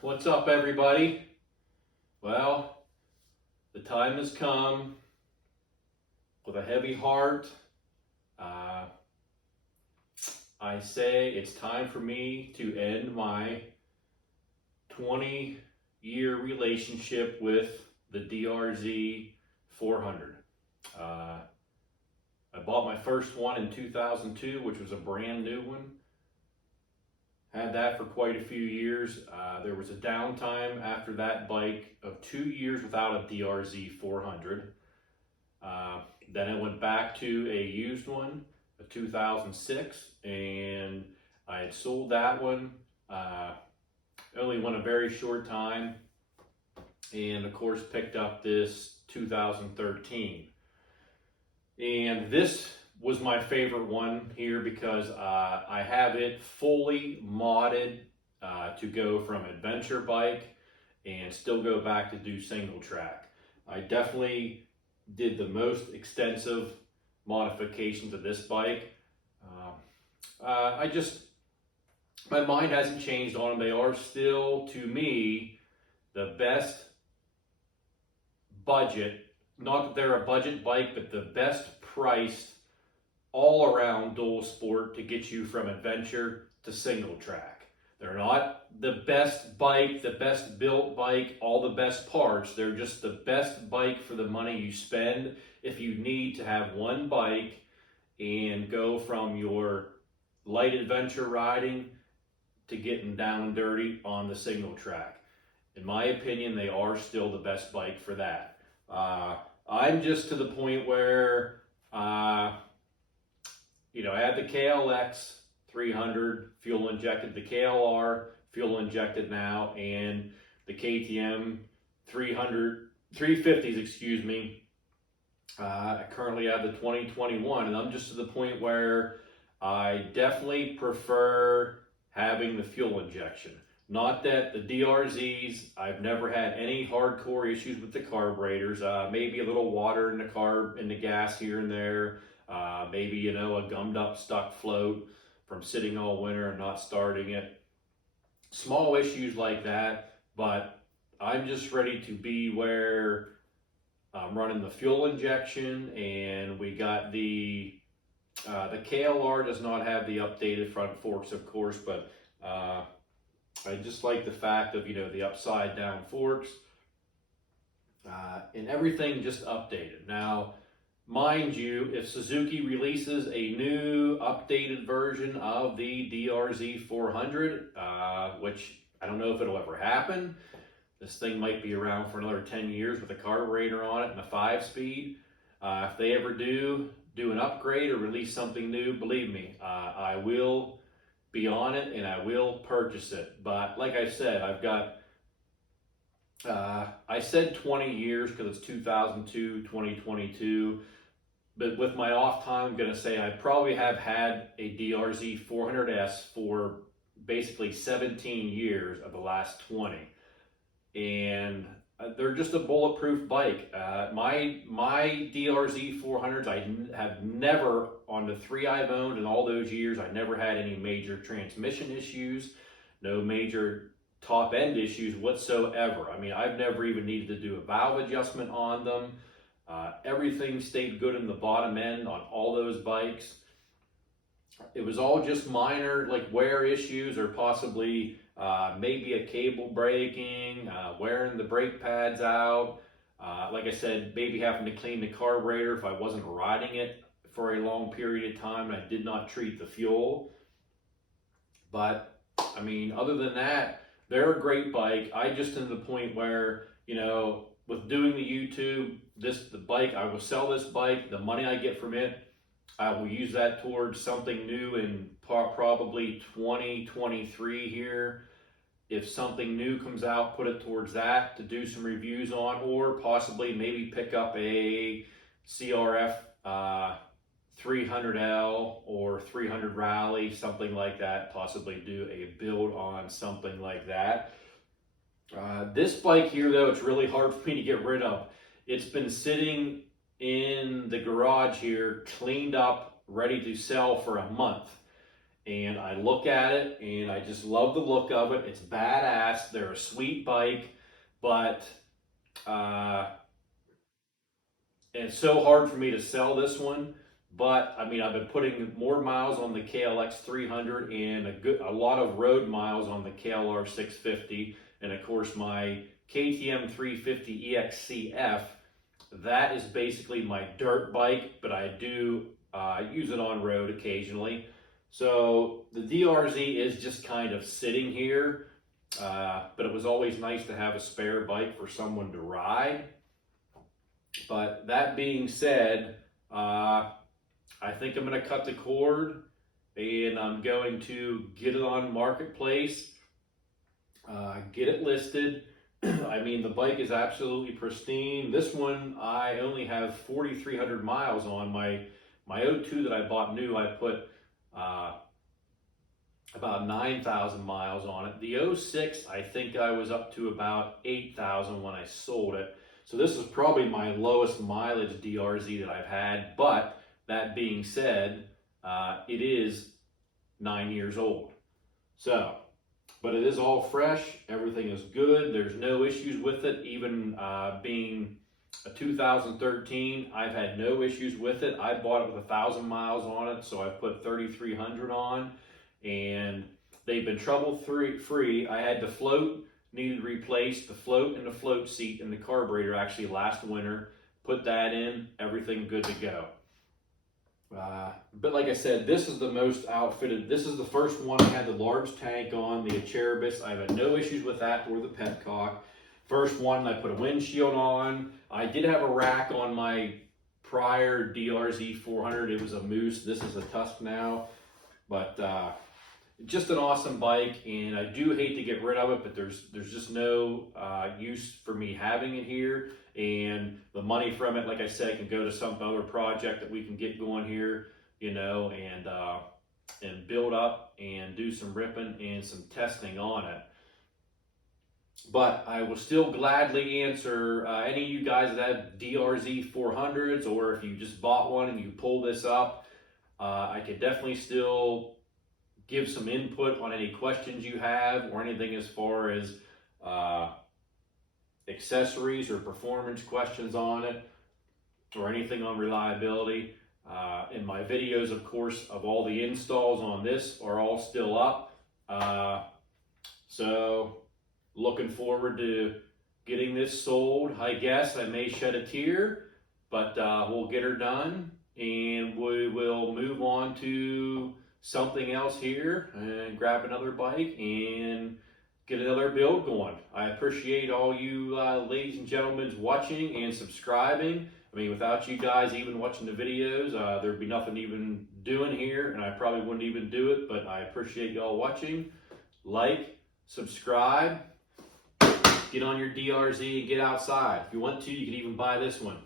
What's up, everybody? Well, the time has come. With a heavy heart, I say it's time for me to end my 20-year relationship with the DRZ400. I bought my first one in 2002, which was a brand new one. Had that for quite a few years. There was a downtime after that bike of 2 years without a DRZ400. Then I went back to a used one, a 2006, and I had sold that one. Only went a very short time, and of course picked up this 2013. And this was my favorite one here because I have it fully modded to go from adventure bike and still go back to do single track. I definitely did the most extensive modifications of this bike. My mind hasn't changed on them. They are still, to me, the best budget, not that they're a budget bike, but the best priced all around dual sport to get you from adventure to single track. They're not the best bike, the best built bike, all the best parts. They're just the best bike for the money you spend if you need to have one bike and go from your light adventure riding to getting down and dirty on the single track. In my opinion, they are still the best bike for that. I'm just to the point where I had the KLX 300 fuel injected, the KLR fuel injected now, and the KTM 350s, excuse me. I currently have the 2021, and I'm just to the point where I definitely prefer having the fuel injection. Not that the DRZs, I've never had any hardcore issues with the carburetors. Maybe a little water in the gas here and there. Maybe, a gummed up stuck float from sitting all winter and not starting it. Small issues like that, but I'm just ready to be where I'm running the fuel injection, and we got the KLR does not have the updated front forks, of course, but I just like the fact of, the upside down forks and everything just updated. Now, mind you, if Suzuki releases a new updated version of the DRZ400, which I don't know if it'll ever happen, this thing might be around for another 10 years with a carburetor on it and a 5-speed. If they ever do an upgrade or release something new, believe me, I will be on it and I will purchase it. But like I said, I've got, I said 20 years because it's 2002, 2022. But with my off time, I'm going to say I probably have had a DRZ 400S for basically 17 years of the last 20. And they're just a bulletproof bike. My DRZ 400s, I have never, on the 3 I've owned in all those years, I never had any major transmission issues, no major top end issues whatsoever. I mean, I've never even needed to do a valve adjustment on them. Everything stayed good in the bottom end on all those bikes. It was all just minor like wear issues, or possibly maybe a cable breaking, wearing the brake pads out. Like I said, maybe having to clean the carburetor if I wasn't riding it for a long period of time and I did not treat the fuel. But I mean, other than that, they're a great bike. I just to the point where, with doing the YouTube, the bike, I will sell this bike. The money I get from it, I will use that towards something new in probably 2023 here. If something new comes out, put it towards that to do some reviews on, or possibly maybe pick up a CRF 300L or 300 Rally, something like that. Possibly do a build on something like that. This bike here, though, it's really hard for me to get rid of. It's been sitting in the garage here, cleaned up, ready to sell for a month. and I look at it and I just love the look of it. It's badass. They're a sweet bike, but and it's so hard for me to sell this one. But I mean, I've been putting more miles on the KLX 300 and a lot of road miles on the KLR 650, and of course my KTM 350 EXCF. That is basically my dirt bike, but I do use it on road occasionally. So the DRZ is just kind of sitting here, but it was always nice to have a spare bike for someone to ride. But that being said, I think I'm going to cut the cord and I'm going to get it on Marketplace, get it listed. I mean, the bike is absolutely pristine. This one, I only have 4,300 miles on. My 02 that I bought new, I put about 9,000 miles on it. The 06, I think I was up to about 8,000 when I sold it. So this is probably my lowest mileage DRZ that I've had. But that being said, it is 9 years old. So, but it is all fresh. Everything is good. There's no issues with it. Even being a 2013, I've had no issues with it. I bought it with 1,000 miles on it, so I've put 3,300 on, and they've been trouble free. I had the float, needed replaced, the float and the float seat and the carburetor actually last winter. Put that in, everything good to go. But like I said, this is the most outfitted. This is the first one I had the large tank on, the Aceribus. I've had no issues with that or the petcock. First one, I put a windshield on. I did have a rack on my prior DRZ400. It was a Moose. This is a Tusk now. But just an awesome bike, and I do hate to get rid of it, but there's just no use for me having it here. And the money from it, like I said, can go to some other project that we can get going here, you know, and build up and do some ripping and some testing on it. But I will still gladly answer any of you guys that have DRZ400s, or if you just bought one and you pull this up, I could definitely still give some input on any questions you have or anything as far as accessories or performance questions on it, or anything on reliability. And my videos, of course, of all the installs on this are all still up. So looking forward to getting this sold. I guess I may shed a tear, but we'll get her done, and we will move on to something else here and grab another bike and get another build going. I appreciate all you ladies and gentlemen watching and subscribing. I mean, without you guys even watching the videos, there'd be nothing even doing here, and I probably wouldn't even do it, but I appreciate y'all watching. Like, subscribe, get on your DRZ and get outside. If you want to, you can even buy this one.